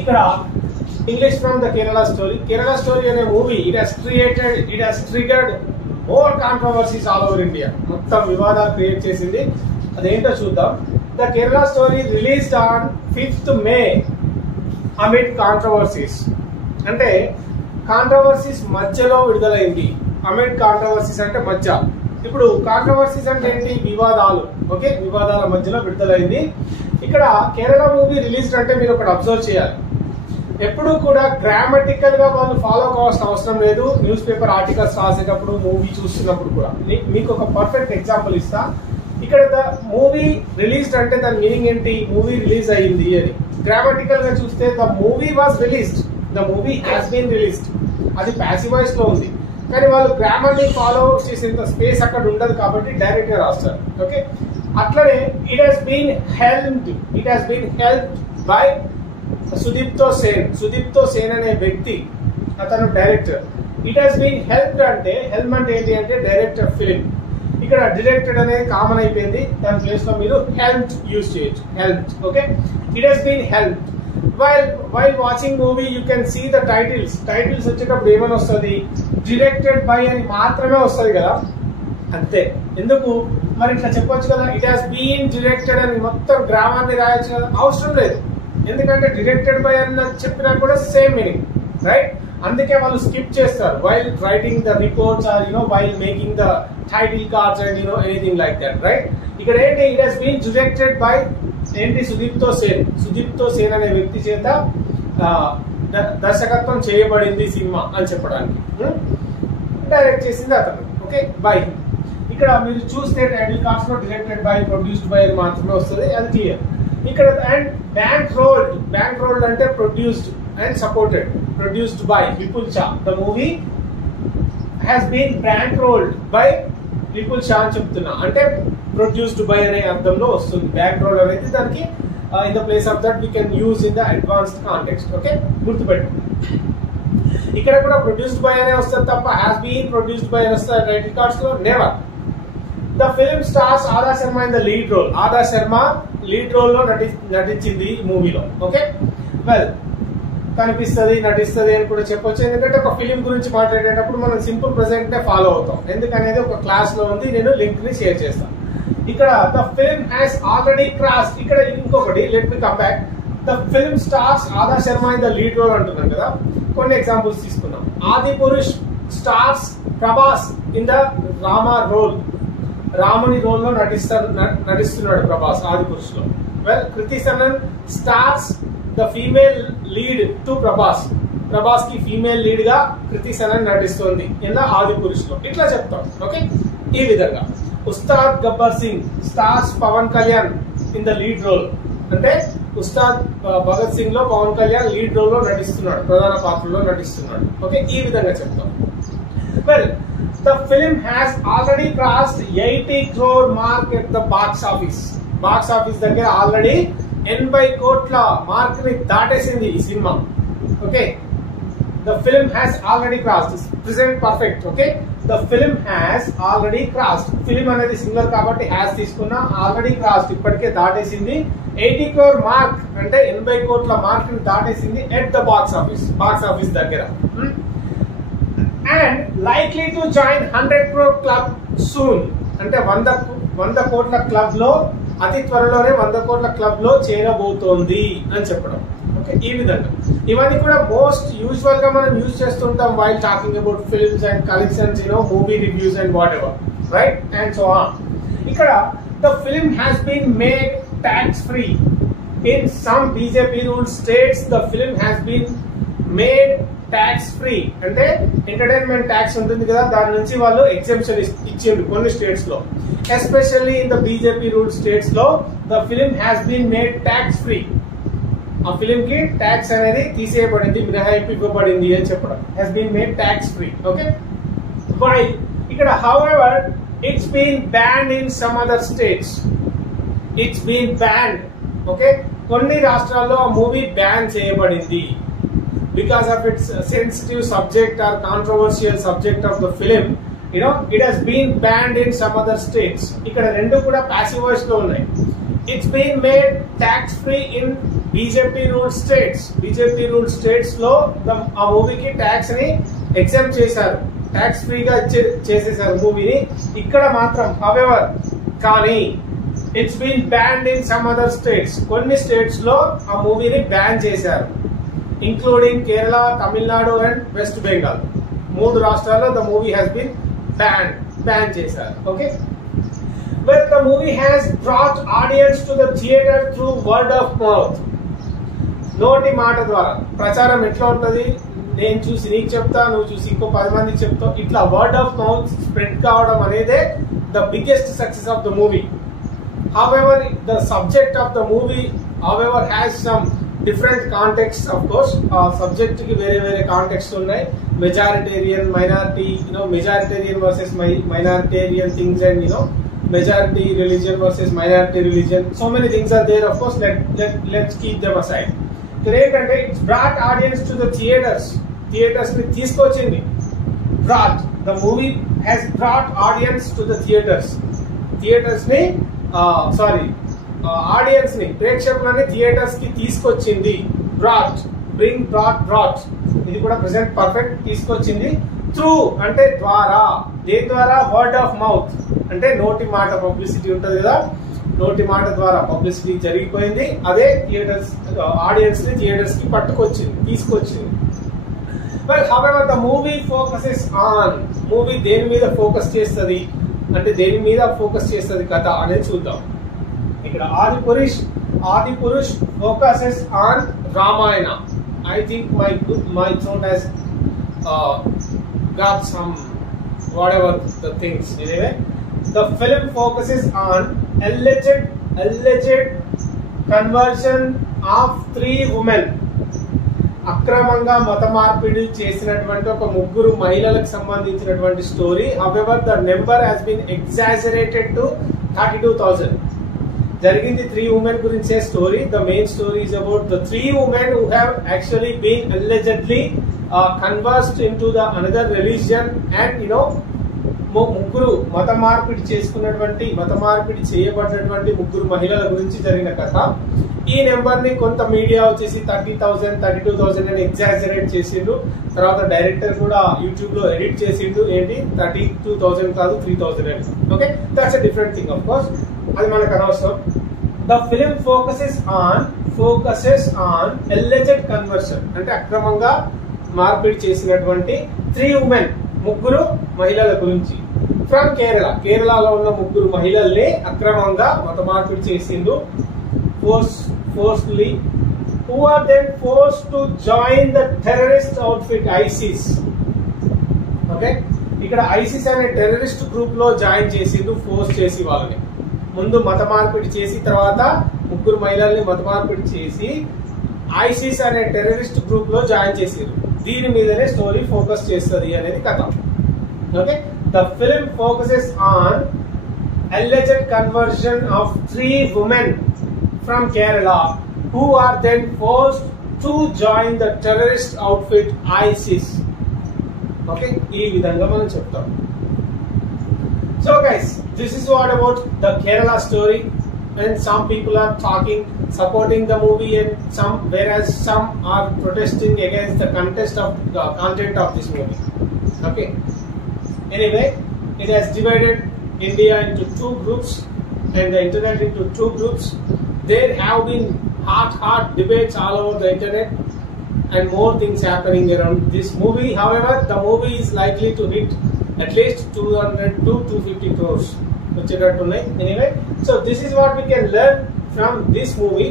ఇక్కడ English from the Kerala Story. Kerala Story అనే movie it has triggered more controversies all over India. మొత్తం వివాదాలు create చేసింది. అదేంటో చూద్దాం. The Kerala Story released on 5th May amid controversies. అంటే controversies మధ్యలో విడుదలైంది. అమిడ్ కాంట్రవర్సీస్ అంటే మధ్య. ఇప్పుడు కాంట్రవర్సీస్ అంటే ఏంటి? వివాదాలు. ఓకే, వివాదాల మధ్యలో విడుదలైంది. ఇక్కడ కేరళ మూవీ రిలీజ్ అంటే మీరు ఒకటి అబ్జర్వ్ చేయాలి. ఎప్పుడు కూడా గ్రామటికల్ గా వాళ్ళు ఫాలో కావాల్సిన అవసరం లేదు. న్యూస్ పేపర్ ఆర్టికల్స్ రాసేటప్పుడు, మూవీ చూస్తున్నప్పుడు కూడా. మీకు ఒక పర్ఫెక్ట్ ఎగ్జాంపుల్ ఇస్తా. ఇక్కడ ద మూవీ రిలీజ్డ్ అంటే దాని మీనింగ్ ఏంటి? మూవీ రిలీజ్ అయ్యింది అని. గ్రామటికల్ గా చూస్తే the movie was released, the movie has been released. అది ప్యాసివ్ వాయిస్ లో ఉంది. కానీ వాళ్ళు గ్రామర్ ని ఫాలో చేసేంత స్పేస్ అక్కడ ఉండదు కాబట్టి డైరెక్ట్ గా రాస్తారు. ఓకే, అట్లనే it has been helped by Sudipto Sen అనే వ్యక్తి, అతను director. It has been helped అంటే హెల్ప్ అంటే ఏంటి అంటే డైరెక్టర్ ఫిలిం. ఇక్కడ డైరెక్టెడ్ అనేది కామన్ అయిపోయింది. దాని ప్లేస్ లో మీరు హెల్ప్డ్ యూజ్ చేయొచ్చు. Helped. Okay, it has been helped. While watching movie you can see the titles వచ్చేటప్పుడు ఏమని వస్తుంది? డైరెక్టెడ్ బై అని మాత్రమే వస్తుంది కదా, అంతే. ఎందుకు మరి ఇట్లా చెప్పొచ్చు కదా, ఇట్ హాస్ బీన్ డైరెక్టెడ్ అని మొత్తం గ్రామాన్ని రాయొచ్చు కదా? అవసరం లేదు. ఎందుకంటే డైరెక్టెడ్ బై అని చెప్పినా కూడా సేమ్ మీనింగ్, రైట్? అందుకే వాళ్ళు స్కిప్ చేస్తారు while writing the reports or while making the title cards and anything like that, right? ఇక్కడ ఏంటి? It has been directed by ఏంటి? సుదీప్తో సేన్ అనే వ్యక్తి చేత దర్శకత్వం చేయబడింది సినిమా అని చెప్పడానికి. డైరెక్ట్ చేసింది అతను. Okay, by. ఇక్కడ మీరు చూస్తే టైటిల్ కార్డ్స్ లో డైరెక్టెడ్ బై, ప్రొడ్యూస్డ్ బై అని మాత్రమే వస్తుంది. అది క్లియర్. ఇక్కడ అండ్ బ్యాంక్ రోల్డ్ అంటే produced and supported. Produced by Vipul Shah. The movie has been bankrolled by Vipul Shah అని చెప్తున్నా. అంటే ప్రొడ్యూస్డ్ బై అనే అర్థంలో వస్తుంది. బ్యాంక్ రోల్ అనేది దానికి in the place of that we can use in the advanced context. Okay, గుర్తుపెట్టు. ఇక్కడ కూడా ప్రొడ్యూస్డ్ బై అనే వస్తుంది తప్ప హ్యాస్ బీన్ ప్రొడ్యూస్డ్ బై అని వస్తుంది టైటిల్ కార్డ్స్ లో never. The film stars Adah Sharma in the lead role. Adah Sharma lead role లో నటించింది ఈ మూవీలో. ఓకే, వెల్, కనిపిస్తుంది, నటిస్తుంది అని కూడా చెప్పొచ్చు. ఎందుకంటే ఒక ఫిలిం గురించి మాట్లాడేటప్పుడు మనం సింపుల్ ప్రెజెంట్ నే ఫాలో అవుతాం. ఎందుకనేది ఒక క్లాస్ లో ఉంది, నేను లింక్ ని షేర్ చేస్తాను. ఇక్కడ the film has already crossed. ఇక్కడ ఇంకొకటి, let me come back. The film stars Adah Sharma in the lead role అంటున్నాం కదా. కొన్ని ఎగ్జాంపుల్స్ తీసుకున్నాం. Adipurush stars Prabhas in the Rama role. రాముని రోల్ లో నటిస్తున్నాడు ప్రభాస్ ఆది పురుష్ లో. Well, Kriti Sanon stars the female lead to Prabhas కి ఫీమేల్ లీడ్ గా కృతి సనన్ నటిస్తుంది ఇన్ ద ఆది పురుష్ లో. ఇట్లా చెప్తాం. ఓకే, ఈ విధంగా. Ustaad Gabbar Singh stars Pawan Kalyan in the lead role. అంటే ఉస్తాద్ భగత్ సింగ్ లో పవన్ కళ్యాణ్ లీడ్ రోల్ లో నటిస్తున్నాడు, ప్రధాన పాత్రలో నటిస్తున్నాడు. ఓకే, ఈ విధంగా చెప్తాం. Well, the film has already crossed 80 crore mark at the box office దగ్గర ఆల్రెడీ 80 కోట్ల మార్క్ ని దాటేసింది ఈ cinema. Okay, the film has already crossed. Present perfect. Okay, the film has already crossed. Film అనేది singular కాబట్టి has తీసుకున్నా. Already crossed, ఇప్పటికే దాటేసింది 80 crore mark. అంటే 80 కోట్ల మార్క్ ని దాటేసింది ఎట్ ద బాక్స్ ఆఫీస్ దగ్గర. And likely to join 100 crore club soon. అంటే 100 కోట్ల క్లబ్ లో అతి త్వరలోనే 100 కోట్ల క్లబ్ లో చేరబోతోంది అని చెప్పడం. ఓకే, ఈ విధంగా ఇవన్నీ కూడా మోస్ట్ యూజువల్ గా మనం యూజ్ చేస్తుంటాం while talking about films and collections, movie reviews and whatever, right? And so on. ఇక్కడ the film has been made tax free in some BJP rule states. The film has been made tax free. అంటే entertainment tax ఉంటుంది కదా, దాని నుంచి వాళ్ళు exemption ఇచ్చిండు కొన్ని states లో. Especially in the BJP rule states లో the film has been made tax free. ఆ ఫిలిం కి ట్యాక్స్ అనేది తీసేయబడింది, మినహాయింపు ఇవ్వబడింది అని చెప్పడం. Has been made tax free. Okay, by. ఇక్కడ however it's been banned in some other states. It's been banned. Okay, కొన్ని రాష్ట్రాల్లో ఆ మూవీ బ్యాన్ చేయబడింది because of its sensitive subject or controversial subject of the film. It has been banned in some other states. ఇక్కడ రెండు కూడా passive voice లో ఉన్నాయి. It's been made tax free in BJP rule states లో ఆ మూవీకి tax ని exam చేశారు, ట్యాక్స్ ఫ్రీగా చేసేసారు మూవీని. ఇక్కడ మాత్రం హవెవర్ కానీ it's been banned in some other states, కొన్ని స్టేట్స్ లో ఆ మూవీని బ్యాన్ చేశారు, ఇంక్లూడింగ్ కేరళ, తమిళనాడు అండ్ వెస్ట్ బెంగాల్. 3 రాష్ట్రాల్లో the movie has been ban చేశారు. Okay, but the movie has brought audience to the theatre through word of mouth. నోటి మాట ద్వారా ప్రచారం ఎట్లా ఉంటది, నేను చూసి నీకు చెప్తా, నువ్వు చూసి ఇంకో 10 మందికి చెప్తావు, ఇట్లా వర్డ్ ఆఫ్ మౌత్ స్ప్రెడ్ కావడం అనేదే the biggest success of the movie. However, the subject of the movie, however, has some different contexts. Of course, subject ki vere contexts unnai. Majoritarian, minority, majoritarian versus minoritarian things, and majority religion versus minority religion. So many things are there. Of course, let's keep them aside. Great, and it's brought audience to the theaters. Theaters ni teeskochindi. Brought. The movie has brought audience to the theaters. Theaters ni audience ని, ప్రేక్షకులని theatres కి తీసుకొచ్చింది. Brought ఇది కూడా present perfect, తీసుకొచ్చింది. Through అంటే ద్వారా, దేని ద్వారా? వర్డ్ ఆఫ్ మౌత్ అంటే నోటి మాట పబ్లిసిటీ ఉంటది కదా, నోటి మాట ద్వారా పబ్లిసిటీ జరిగిపోయింది. అదే థియేటర్స్ ఆడియన్స్ ని థియేటర్స్ కి తీసుకొచ్చింది. Well, however, the movie focuses on, movie దేని మీద ఫోకస్ చేస్తుంది అంటే దేని మీద ఫోకస్ చేస్తుంది కథ అనేది చూద్దాం. ఇక్కడ Adipurush focuses on Ramayana. I think my throat has got some whatever the things. Anyway, the film focuses on alleged conversion of 3 women. అక్రమంగా మత మార్పిడి చేసినటువంటి ఒక 3 మహిళలకు సంబంధించినటువంటి story. However the number has been exaggerated to 32,000. జరిగింది 3 women గురించే story. The main story is about the 3 women who have actually been allegedly converted into the another religion, and ముగ్గురు మత మార్పిడి చేయబడినటువంటి 3 మహిళల గురించి జరిగిన కథ. ఈ నెంబర్ ని కొంత మీడియా వచ్చేసి 30,000, 32,000 అని ఎగ్జాజరేట్ చేసిండు. తర్వాత డైరెక్టర్ కూడా యూట్యూబ్ లో ఎడిట్ చేసిండు, ఏంటి 32,000 కాదు 3,000 అని. Okay, that's a different thing. Of course అది మనకు అనవసరం. The film focuses on alleged conversion అంటే అక్రమంగా మార్పిడి చేసినటువంటి 3 women, 3 మహిళల గురించి. ఫ్రమ్ కేరళలో ఉన్న 3 మహిళల్ని అక్రమంగా మత మార్పిడి చేసిండు forcefully, who are then forced to join the terrorist outfit ISIS. Okay, ఇక్కడ ISIS అనే టెర్రరిస్ట్ గ్రూప్ లో జాయిన్ చేసిండు, ఫోర్స్ చేసి వాళ్ళని. ముందు మత మార్పిడి చేసి తర్వాత 3 మహిళల్ని మత మార్పిడి చేసి ISIS అనే టెర్రరిస్ట్ గ్రూప్ లో జాయిన్ చేసిండు. దీని మీదనే స్టోరీ ఫోకస్ చేస్తుంది అనేది కథ. Okay, the film focuses on alleged conversion of 3 women from Kerala who are then forced to join the terrorist outfit ISIS. Okay, ee vidhanga manam cheptam. So guys, this is what about the Kerala story. And some people are supporting the movie, and whereas some are protesting against the content of this movie. Okay, anyway, it has divided India into 2 groups and the internet into 2 groups. There have been hot debates all over the internet, and more things happening around this movie. However, the movie is likely to hit at least 200 to 250 crores. Anyway, so this is what we can learn from this movie.